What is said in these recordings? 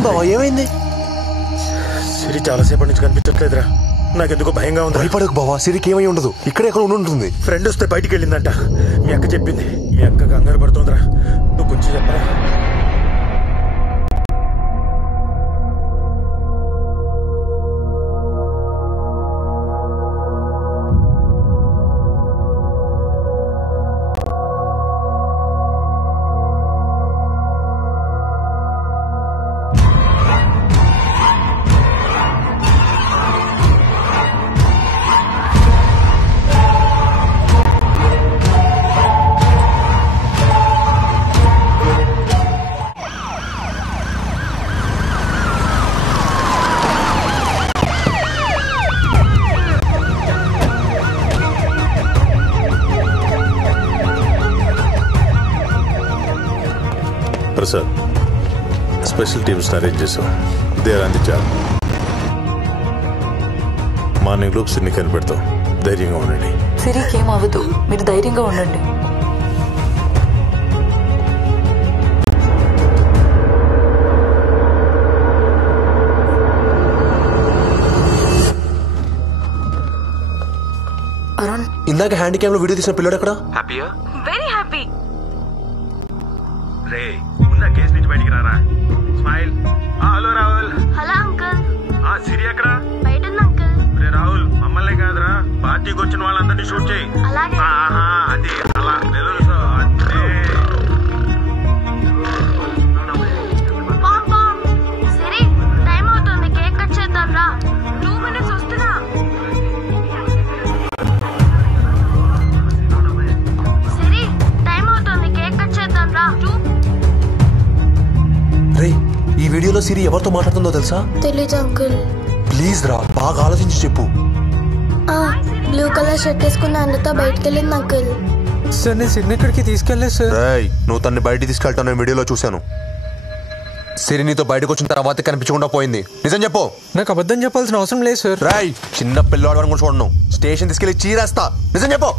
ఏమైంది బావా, ఏమైంది? సిరి చాలాసేపటి నుంచి కనిపించట్లేదురా, నాకెందుకో భయంగా ఉంది. భయపడకు బావా, సిరికి ఏమై ఉండదు, ఇక్కడే ఎక్కడ ఉంటుంది. ఫ్రెండ్ వస్తే బయటికి వెళ్ళిందంట, మీ అక్క చెప్పింది. మీ అక్క కంగారు పడుతుందిరా, నువ్వు కొంచెం చెప్పరా. ప్రసాద్, స్పెషల్ టీమ్స్ అరేంజ్ చేసాం. They are on the job. Morning లోపు సిరిని కనిపెడతాం. ధైర్యంగా ఉండండి. సిరికి ఏం అవ్వదు, మీరు ధైర్యంగా ఉండండి. అరుణ్, ఇందాక హ్యాండ్ క్యామ్ లో వీడియో తీసిన పిల్లడు ఎక్కడ? హ్యాపీయా? Very happy. రే ఉన్న కేసు నుంచి బయటికి రారా. Smile. Hello Rahul. Hello uncle. Siri ఎక్కడ? బయట ఉంది అంకుల్. రే రాహుల్, మమ్మల్నే కాదురా, పార్టీకి వచ్చిన వాళ్ళందరినీ షూట్ చేయి. అలాగే. అది అలా తెలుసు. సిరి, టైం అవుతుంది, కేక్ కట్ చేద్దాం రా. 2 minutes వస్తున్నా. సిరి, టైం అవుతుంది, కేక్ కట్ చేద్దాం రా. రే, ఈ వీడియోలో సిరి ఎవరితో మాట్లాడుతుందో తెలుసా? తెలీదు అంకుల్. ప్లీజ్ రా, బాగా ఆలోచించి చెప్పు. బ్లూ కలర్ షర్ట్ వేసుకున్న అందరితో బయటకు వెళ్ళింది అంకుల్. సార్, నేను సిరిని ఎక్కడికి తీసుకెళ్లేదు సార్. నువ్వు తన్ని బయటికి తీసుకెళ్తావు, నేను వీడియోలో చూశాను. సిరి నీతో బయటకు వచ్చిన తర్వాత కనిపించకుండా పోయింది. నిజం చెప్పు. నాకు అబద్ధం చెప్పాల్సిన అవసరం లేదు సార్. రాయ్, చిన్న పిల్లవాడు కూడా చూడను. స్టేషన్ తీసుకెళ్లి చీరేస్తా. నిజం చెప్పు.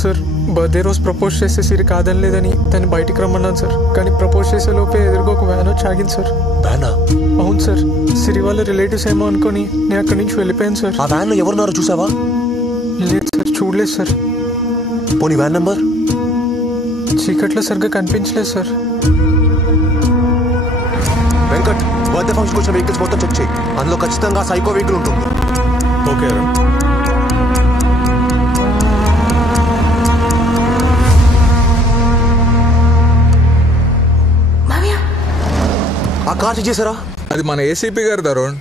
సార్, బర్త్డే రోజు ప్రపోజ్ చేస్తే సిరి కాదని లేదని తను బయటికి రమ్మన్నాను సార్. కానీ ప్రపోజ్ చేసే లోపే ఎదురుగా ఒక వ్యాన్ వచ్చి ఆగింది సార్. వ్యానా? అవును సార్. సిరి వాళ్ళ రిలేటివ్స్ ఏమో అనుకుని నేను అక్కడి నుంచి వెళ్ళిపోయాను సార్. ఆ వ్యాన్ లో ఎవరున్నారో చూసావా? లేదు సార్, చూడలేదు సార్. పోనీ వ్యాన్ నెంబర్? చీకట్లో సరిగ్గా కనిపించలేదు సార్. వెంకట్, బర్త్డే ఫంక్షన్కి వచ్చిన వెహికల్స్ మొత్తం చెక్ చేయి. అందులో ఖచ్చితంగా సైకో వెహికల్ ఉంటుంది. ఓకే అరుణ్. ఆ కార్ చెక్ చేశారా? అది మన ఏసీపీ గారు అరుణ్.